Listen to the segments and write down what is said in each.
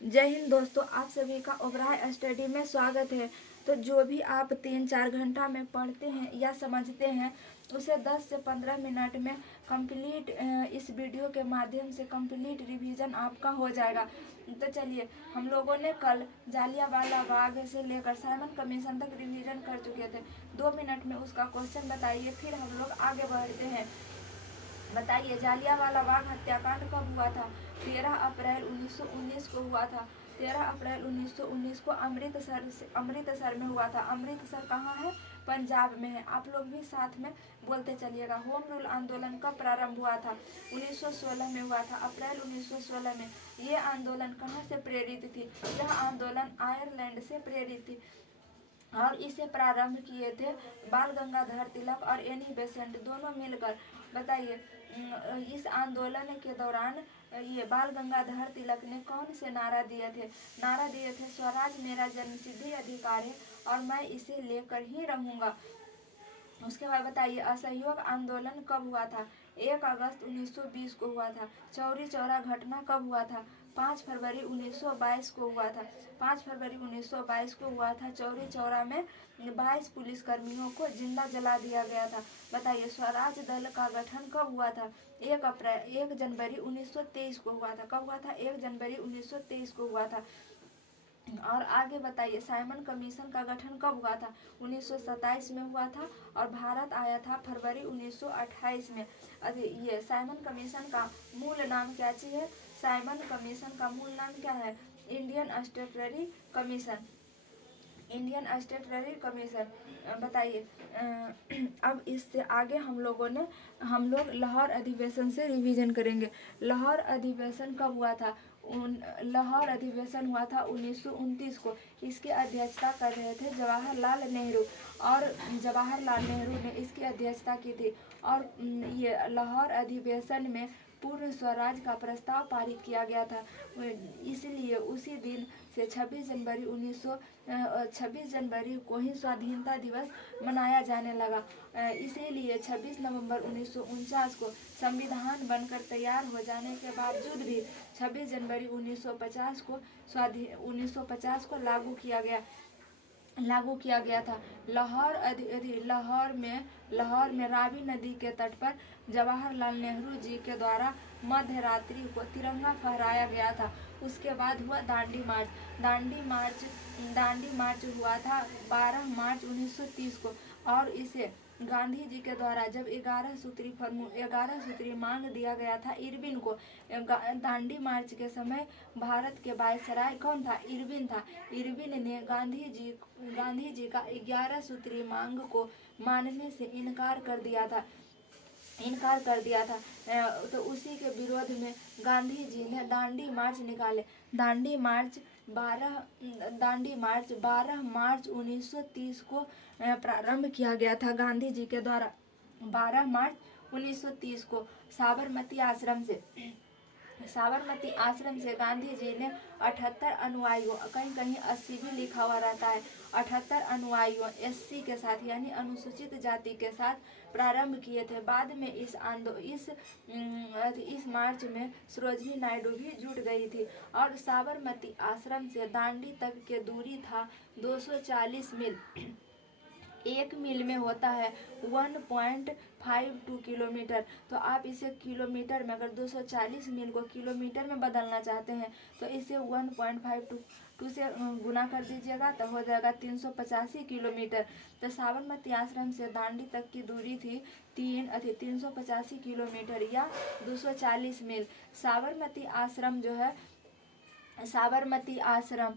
जय हिंद दोस्तों, आप सभी का ओबराय स्टडी में स्वागत है। तो जो भी आप 3-4 घंटा में पढ़ते हैं या समझते हैं उसे 10 से 15 मिनट में कंप्लीट इस वीडियो के माध्यम से कंप्लीट रिवीजन आपका हो जाएगा। तो चलिए, हम लोगों ने कल जालियांवाला बाग से लेकर साइमन कमीशन तक रिवीजन कर चुके थे। 2 मिनट में उसका क्वेश्चन बताइए, फिर हम लोग आगे बढ़ते हैं। बताइए, जालियांवाला बाग हत्याकांड कब हुआ था? 13 अप्रैल 1919 को हुआ था। 13 अप्रैल 1919 को अमृतसर में हुआ था। अमृतसर कहाँ है? पंजाब में है। आप लोग भी साथ में बोलते चलिएगा। होम रूल आंदोलन कब प्रारंभ हुआ था? 1916 में हुआ था, अप्रैल 1916 में। ये आंदोलन कहाँ से प्रेरित थी? यह आंदोलन आयरलैंड से प्रेरित थी और इसे प्रारंभ किए थे बाल गंगाधर तिलक और एनी बेसेंट दोनों मिलकर। बताइए, इस आंदोलन के दौरान ये बाल गंगाधर तिलक ने कौन से नारा दिए थे? नारा दिए थे, स्वराज मेरा जन्मसिद्ध अधिकार है और मैं इसे लेकर ही रहूंगा। उसके बाद बताइए, असहयोग आंदोलन कब हुआ था? 1 अगस्त 1920 को हुआ था। चौरी चौरा घटना कब हुआ था? 5 फरवरी 1922 को हुआ था। 5 फरवरी 1922 को हुआ था। चौरी चौरा में 22 पुलिसकर्मियों को जिंदा जला दिया गया था। बताइए, स्वराज दल का गठन कब हुआ था? 1 जनवरी 1923 को हुआ था। कब हुआ था? 1 जनवरी 1923 को हुआ था। और आगे बताइए, साइमन कमीशन का गठन कब हुआ था? 1927 में हुआ था और भारत आया था फरवरी 1928 में। ये साइमन कमीशन का मूल नाम क्या है? साइमन कमीशन का मूल नाम क्या है? Indian statutory commission. Indian statutory commission. बताइए, अब इससे आगे हम लोग लाहौर अधिवेशन से रिवीजन करेंगे। लाहौर अधिवेशन कब हुआ था? लाहौर अधिवेशन हुआ था 1929 को। इसकी अध्यक्षता कर रहे थे जवाहरलाल नेहरू और जवाहरलाल नेहरू ने इसकी अध्यक्षता की थी। और ये लाहौर अधिवेशन में पूर्ण स्वराज का प्रस्ताव पारित किया गया था। इसलिए उसी दिन से 26 जनवरी को ही स्वाधीनता दिवस मनाया जाने लगा। इसीलिए 26 नवंबर 1949 को संविधान बनकर तैयार हो जाने के बावजूद भी 26 जनवरी 1950 को लागू किया गया था। लाहौर में रावी नदी के तट पर जवाहरलाल नेहरू जी के द्वारा मध्य रात्रि को तिरंगा फहराया गया था। उसके बाद हुआ दांडी मार्च हुआ था 12 मार्च 1930 को। और इसे गांधी जी के द्वारा जब 11 सूत्री मांग दिया गया था इरविन को। दांडी मार्च के समय भारत के वायसराय कौन था? इरविन था। इरविन ने गांधी जी का 11 सूत्री मांग को मानने से इनकार कर दिया था। तो उसी के विरोध में गांधी जी ने दांडी मार्च निकाले। दांडी मार्च 12 मार्च 1930 को प्रारंभ किया गया था गांधी जी के द्वारा। 12 मार्च 1930 को साबरमती आश्रम से गांधी जी ने 78 अनुयायियों, कहीं कहीं 80 भी लिखा हुआ रहता है, 78 अनुयायियों SC के साथ यानी अनुसूचित जाति के साथ प्रारंभ किए थे। बाद में इस मार्च में सरोजिनी नायडू भी जुट गई थी। और साबरमती आश्रम से दांडी तक के दूरी था 240 मील। 1 मील में होता है 1.52 किलोमीटर। तो आप इसे किलोमीटर में, अगर 240 मील को किलोमीटर में बदलना चाहते हैं तो इसे 1.52 से गुना कर दीजिएगा तो हो जाएगा 385 किलोमीटर। तो साबरमती आश्रम से दांडी तक की दूरी थी 385 किलोमीटर या 240 मील। साबरमती आश्रम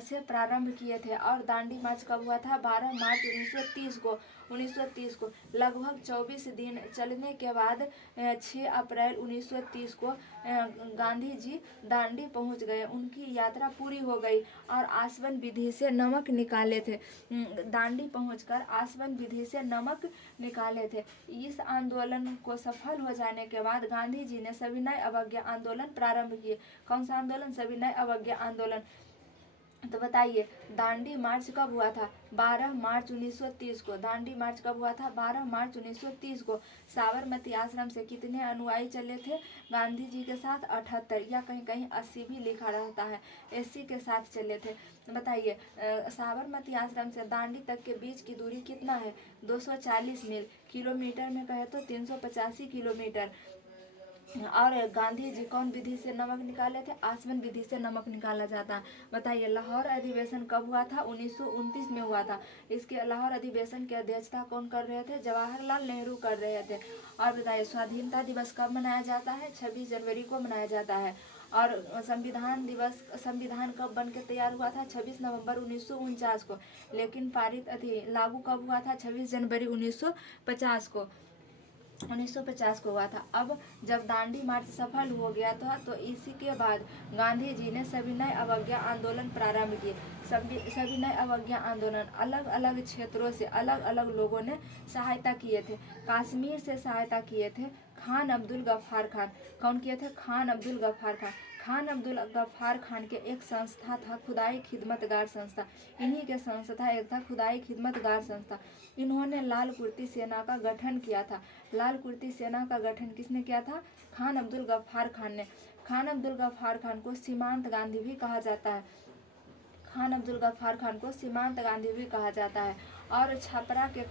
से प्रारंभ किए थे। और दांडी मार्च कब हुआ था? 12 मार्च 1930 को। लगभग 24 दिन चलने के बाद 6 अप्रैल 1930 को गांधी जी दांडी पहुंच गए। उनकी यात्रा पूरी हो गई और आसवन विधि से नमक निकाले थे। दांडी पहुंचकर आसवन विधि से नमक निकाले थे। इस आंदोलन को सफल हो जाने के बाद गांधी जी ने सविनय अवज्ञा आंदोलन प्रारंभ किए। कौन सा आंदोलन? सविनय अवज्ञा आंदोलन। तो बताइए दांडी मार्च कब हुआ था? 12 मार्च 1930 को। दांडी मार्च कब हुआ था? 12 मार्च 1930 को। साबरमती आश्रम से कितने अनुयायी चले थे गांधी जी के साथ? 78, या कहीं कहीं 80 भी लिखा रहता है, 80 के साथ चले थे। बताइए साबरमती आश्रम से दांडी तक के बीच की दूरी कितना है? 240 मील। किलोमीटर में कहे तो 385 किलोमीटर। और गांधी जी कौन विधि से नमक निकाले थे? आसवन विधि से नमक निकाला जाता है। बताइए लाहौर अधिवेशन कब हुआ था? 1929 में हुआ था। इसके लाहौर अधिवेशन की अध्यक्षता कौन कर रहे थे? जवाहरलाल नेहरू कर रहे थे। और बताइए स्वाधीनता दिवस कब मनाया जाता है? 26 जनवरी को मनाया जाता है। और संविधान कब बन के तैयार हुआ था? 26 नवंबर 1949 को। लेकिन पारित लागू कब हुआ था? 26 जनवरी 1950 को। 1950 को हुआ था। अब जब दांडी मार्च सफल हो गया था तो इसी के बाद गांधी जी ने सविनय अवज्ञा आंदोलन प्रारंभ किए। सविनय अवज्ञा आंदोलन अलग अलग क्षेत्रों से अलग अलग लोगों ने सहायता किए थे। कश्मीर से सहायता किए थे खान अब्दुल गफ्फार खान। कौन किए थे? खान अब्दुल गफ्फार खान। खान अब्दुल गफ्फार खान के एक संस्था था खुदाई खिदमतगार संस्था। इन्हीं के संस्था एक था खुदाई खिदमतगार संस्था। इन्होंने लाल कुर्ती सेना का गठन किया था। लाल कुर्ती सेना का गठन किसने किया था? खान अब्दुल गफ्फार खान ने। खान अब्दुल गफ्फार खान को सीमांत गांधी भी कहा जाता है। खान अब्दुल गफ्फार खान को सीमांत गांधी भी कहा जाता है। और छपरा के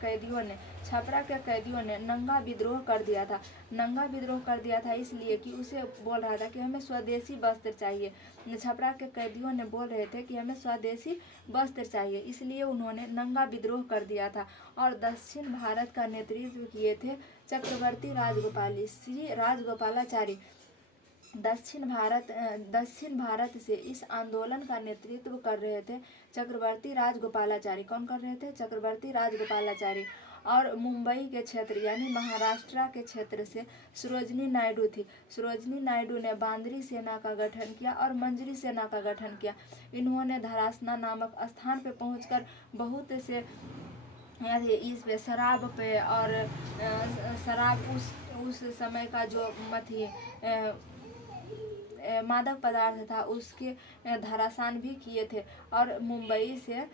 कैदियों ने नंगा विद्रोह कर दिया था। नंगा विद्रोह कर दिया था इसलिए कि उसे बोल रहा था कि हमें स्वदेशी वस्त्र चाहिए। छपरा के कैदियों ने बोल रहे थे कि हमें स्वदेशी वस्त्र चाहिए, इसलिए उन्होंने नंगा विद्रोह कर दिया था। और दक्षिण भारत का नेतृत्व किए थे चक्रवर्ती राजगोपालाचारी। दक्षिण भारत से इस आंदोलन का नेतृत्व कर रहे थे चक्रवर्ती राजगोपालाचारी। कौन कर रहे थे? चक्रवर्ती राजगोपालाचारी। और मुंबई के क्षेत्र यानी महाराष्ट्र के क्षेत्र से सरोजनी नायडू थी। सरोजनी नायडू ने बांद्री सेना का गठन किया और मंजरी सेना का गठन किया। इन्होंने धरासना नामक स्थान पर पहुंचकर बहुत से इस पे शराब पे और शराब उस समय का जो मादक पदार्थ था उसके धराशान भी किए थे। और मुंबई से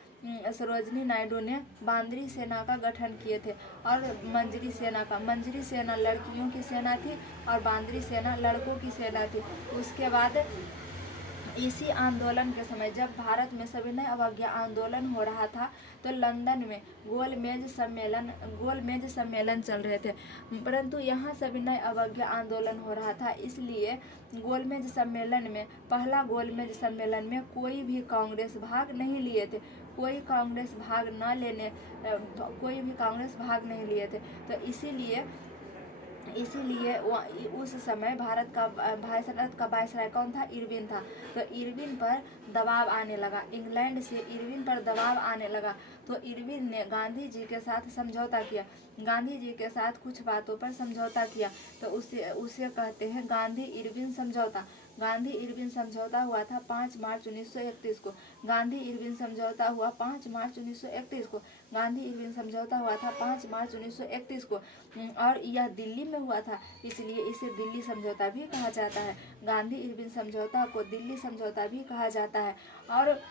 सरोजनी नायडू ने बांद्री सेना का गठन किए थे। और मंजरी सेना लड़कियों की सेना थी और बांद्री सेना लड़कों की सेना थी। उसके बाद इसी आंदोलन के समय जब भारत में सविनय अवज्ञा आंदोलन हो रहा था तो लंदन में गोलमेज सम्मेलन चल रहे थे। परंतु यहाँ सविनय अवज्ञा आंदोलन हो रहा था, इसलिए पहला गोलमेज सम्मेलन में कोई भी कांग्रेस भाग नहीं लिए थे। कोई भी कांग्रेस भाग नहीं लिए थे। तो इसीलिए उस समय भारत का वायसराय कौन था? इरविन था। तो इरविन पर दबाव आने लगा, इंग्लैंड से इरविन पर दबाव आने लगा। तो इरविन ने गांधी जी के साथ समझौता किया। गांधी जी के साथ कुछ बातों पर समझौता किया तो उसे कहते हैं गांधी इरविन समझौता। गांधी इरविन समझौता हुआ था 5 मार्च 1931 को। गांधी इरविन समझौता हुआ 5 मार्च 1931 को। गांधी इरविन समझौता हुआ था 5 मार्च 1931 को। और यह दिल्ली में हुआ था, इसलिए इसे दिल्ली समझौता भी कहा जाता है। गांधी इरविन समझौता को दिल्ली समझौता भी कहा जाता है। और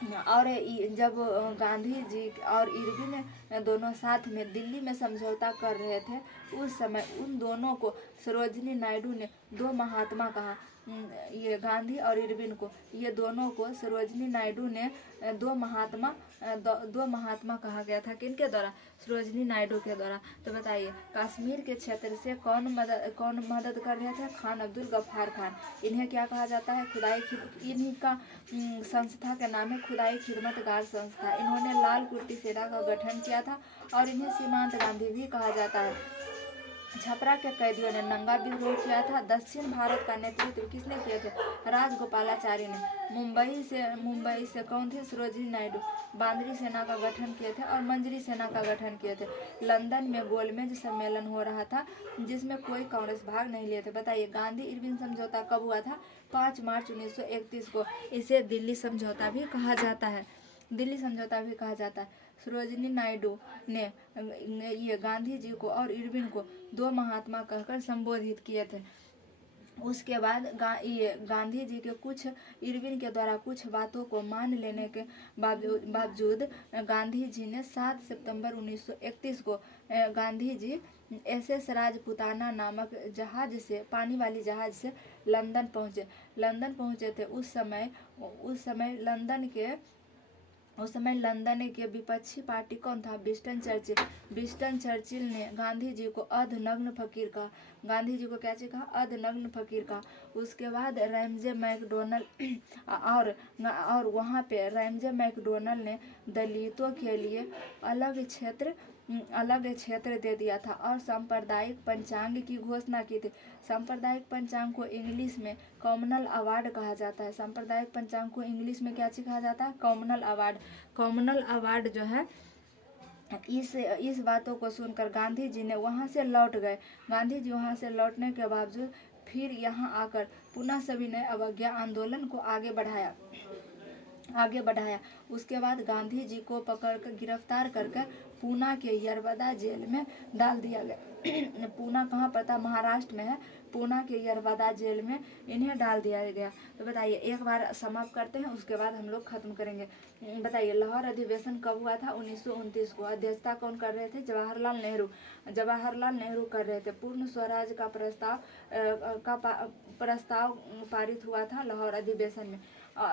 जब गांधी जी और इरविन दोनों साथ में दिल्ली में समझौता कर रहे थे उस समय उन दोनों को सरोजनी नायडू ने दो महात्मा कहा। ये गांधी और इरविन को, ये दोनों को सरोजनी नायडू ने दो महात्मा कहा गया था। किनके द्वारा? सरोजनी नायडू के द्वारा। तो बताइए कश्मीर के क्षेत्र से कौन मदद कर रहे थे? खान अब्दुल गफ्फार खान। इन्हें क्या कहा जाता है? इन्हीं का संस्था का नाम है खुदाई खिदमतगार संस्था। इन्होंने लाल कुर्ती सेना का गठन किया था और इन्हें सीमांत गांधी भी कहा जाता है। छपरा के कैदियों ने नंगा विद्रोह किया था। दक्षिण भारत का नेतृत्व किसने किए थे? राजगोपालाचारी ने। मुंबई से कौन थे? सरोजिनी नायडू। बांद्री सेना का गठन किए थे और मंजरी सेना का गठन किए थे। लंदन में गोलमेज सम्मेलन हो रहा था जिसमें कोई कांग्रेस भाग नहीं लिए थे। बताइए गांधी इरविन समझौता कब हुआ था? 5 मार्च 1931 को। इसे दिल्ली समझौता भी कहा जाता है। सरोजिनी नायडू ने ये गांधी जी को और इरविन को दो महात्मा कहकर संबोधित किए थे। उसके बाद ये गांधी जी के कुछ इरविन के द्वारा कुछ बातों को मान लेने के बावजूद गांधी जी ने 7 सितंबर 1931 को गांधी जी SS राजपुताना नामक जहाज से, पानी वाली जहाज से लंदन पहुंचे थे। उस समय लंदन के विपक्षी पार्टी कौन था? विंस्टन चर्चिल ने गांधी जी को अर्धनग्न फकीर कहा। गांधी जी को क्या कहा? अर्धनग्न फकीर कहा। उसके बाद रैमजे मैकडोनल और वहाँ पे रैमजे मैकडोनल ने दलितों के लिए अलग क्षेत्र दे दिया था और सांप्रदायिक पंचांग की घोषणा की थी। सांप्रदायिक पंचांग को इंग्लिश में कॉमनल अवार्ड कहा जाता है। सांप्रदायिक पंचांग को इंग्लिश में क्या कहा जाता है? कॉमनल अवार्ड जो है। इस बातों को सुनकर गांधी जी ने वहाँ से लौट गए। गांधी जी वहाँ से लौटने के बावजूद फिर यहाँ आकर पुनः सभी ने अवज्ञा आंदोलन को आगे बढ़ाया। उसके बाद गांधी जी को पकड़कर गिरफ्तार करके पूना के यरवदा जेल में डाल दिया गया। पूना कहाँ पर था? महाराष्ट्र में है। पूना के यरवदा जेल में इन्हें डाल दिया गया। तो बताइए, एक बार समाप्त करते हैं, उसके बाद हम लोग खत्म करेंगे। बताइए, लाहौर अधिवेशन कब हुआ था? 1929 को। अध्यक्षता कौन कर रहे थे? जवाहरलाल नेहरू कर रहे थे। पूर्ण स्वराज का प्रस्ताव पारित हुआ था लाहौर अधिवेशन में,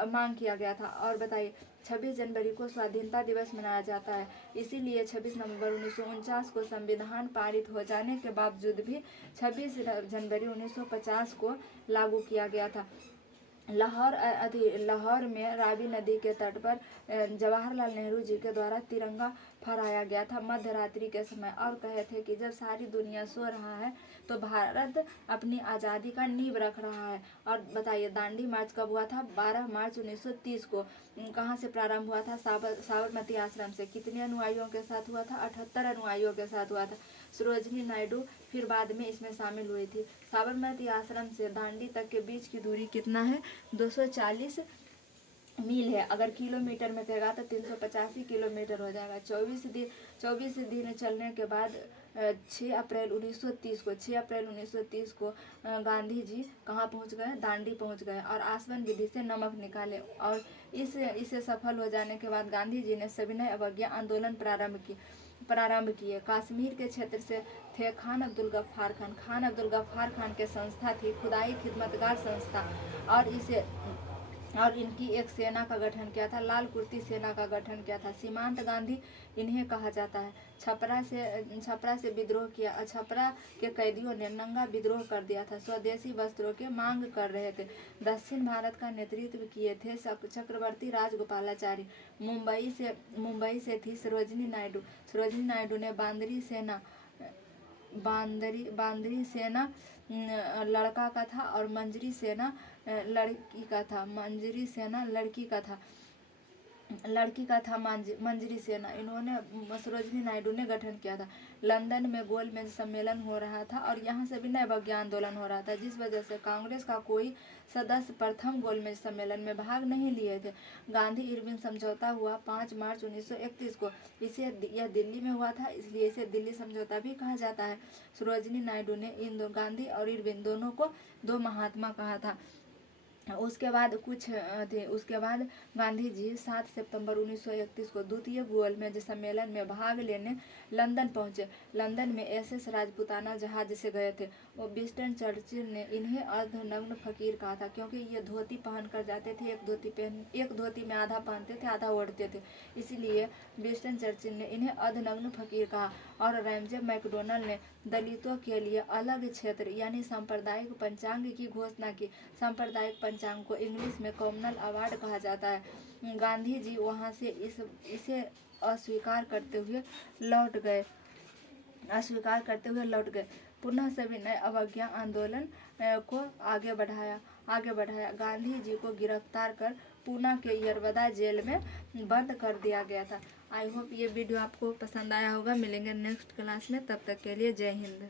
मांग किया गया था। और बताइए, 26 जनवरी को स्वाधीनता दिवस मनाया जाता है, इसीलिए 26 नवंबर 1949 को संविधान पारित हो जाने के बावजूद भी 26 जनवरी 1950 को लागू किया गया था। लाहौर में रावी नदी के तट पर जवाहरलाल नेहरू जी के द्वारा तिरंगा फहराया गया था मध्य रात्रि के समय, और कहे थे कि जब सारी दुनिया सो रहा है तो भारत अपनी आज़ादी का नींव रख रहा है। और बताइए, दांडी मार्च कब हुआ था? 12 मार्च 1930 को। कहाँ से प्रारंभ हुआ था? साबरमती आश्रम से। कितने अनुयायियों के साथ हुआ था? 78 अनुयायियों के साथ हुआ था। सरोजनी नायडू फिर बाद में इसमें शामिल हुई थी। साबरमती आश्रम से दांडी तक के बीच की दूरी कितना है? 240 मील है। अगर किलोमीटर में कहेगा तो 385 किलोमीटर हो जाएगा। 24 दिन चलने के बाद 6 अप्रैल 1930 को गांधी जी कहाँ पहुँच गए? दांडी पहुँच गए और आसवन विधि से नमक निकाले। और इसे सफल हो जाने के बाद गांधी जी ने सविनय अवज्ञा आंदोलन प्रारंभ किए। कश्मीर के क्षेत्र से थे खान अब्दुल गफ्फार खान के संस्था थी खुदाई खिदमतगार संस्था, और इनकी एक सेना का गठन किया था, लाल कुर्ती सेना का गठन किया था। सीमांत गांधी इन्हें कहा जाता है। छपरा से विद्रोह किया। छपरा के कैदियों ने नंगा विद्रोह कर दिया था। स्वदेशी वस्त्रों की मांग कर रहे थे। दक्षिण भारत का नेतृत्व किए थे चक्रवर्ती राजगोपालाचारी। मुंबई से थी सरोजनी नायडू ने बांदरी सेना लड़का का था और मंजरी सेना लड़की का था मंजरी सेना। इन्होंने सरोजनी नायडू ने गठन किया था। लंदन में गोलमेज सम्मेलन हो रहा था और यहाँ से विनय अवज्ञा आंदोलन हो रहा था, जिस वजह से कांग्रेस का कोई सदस्य प्रथम गोलमेज सम्मेलन में भाग नहीं लिए थे। गांधी इरविन समझौता हुआ 5 मार्च 1931 को। यह दिल्ली में हुआ था, इसलिए इसे दिल्ली समझौता भी कहा जाता है। सरोजनी नायडू ने गांधी और इरविन दोनों को दो महात्मा कहा था। उसके बाद गांधी जी 7 सितंबर 1931 को द्वितीय गोलमेज सम्मेलन में भाग लेने लंदन पहुंचे। लंदन में SS राजपुताना जहाज से गए थे। विंस्टन चर्चिल ने इन्हें अर्धनग्न फकीर कहा था, क्योंकि ये धोती पहन कर जाते थे। एक धोती में आधा पहनते थे, आधा ओढ़ते थे, इसलिए विंस्टन चर्चिल ने इन्हें अर्धनग्न फकीर कहा। और रैमजे मैकडोनल ने दलितों के लिए अलग क्षेत्र यानी सांप्रदायिक पंचांग की घोषणा की। सांप्रदायिक पंचांग को इंग्लिश में कॉमनल अवार्ड कहा जाता है। गांधी जी वहां से इसे अस्वीकार करते हुए लौट गए। पुनः सभी ने अवज्ञा आंदोलन को आगे बढ़ाया। गांधी जी को गिरफ्तार कर पूना के यरवदा जेल में बंद कर दिया गया था। आई होप ये वीडियो आपको पसंद आया होगा। मिलेंगे नेक्स्ट क्लास में, तब तक के लिए जय हिंद।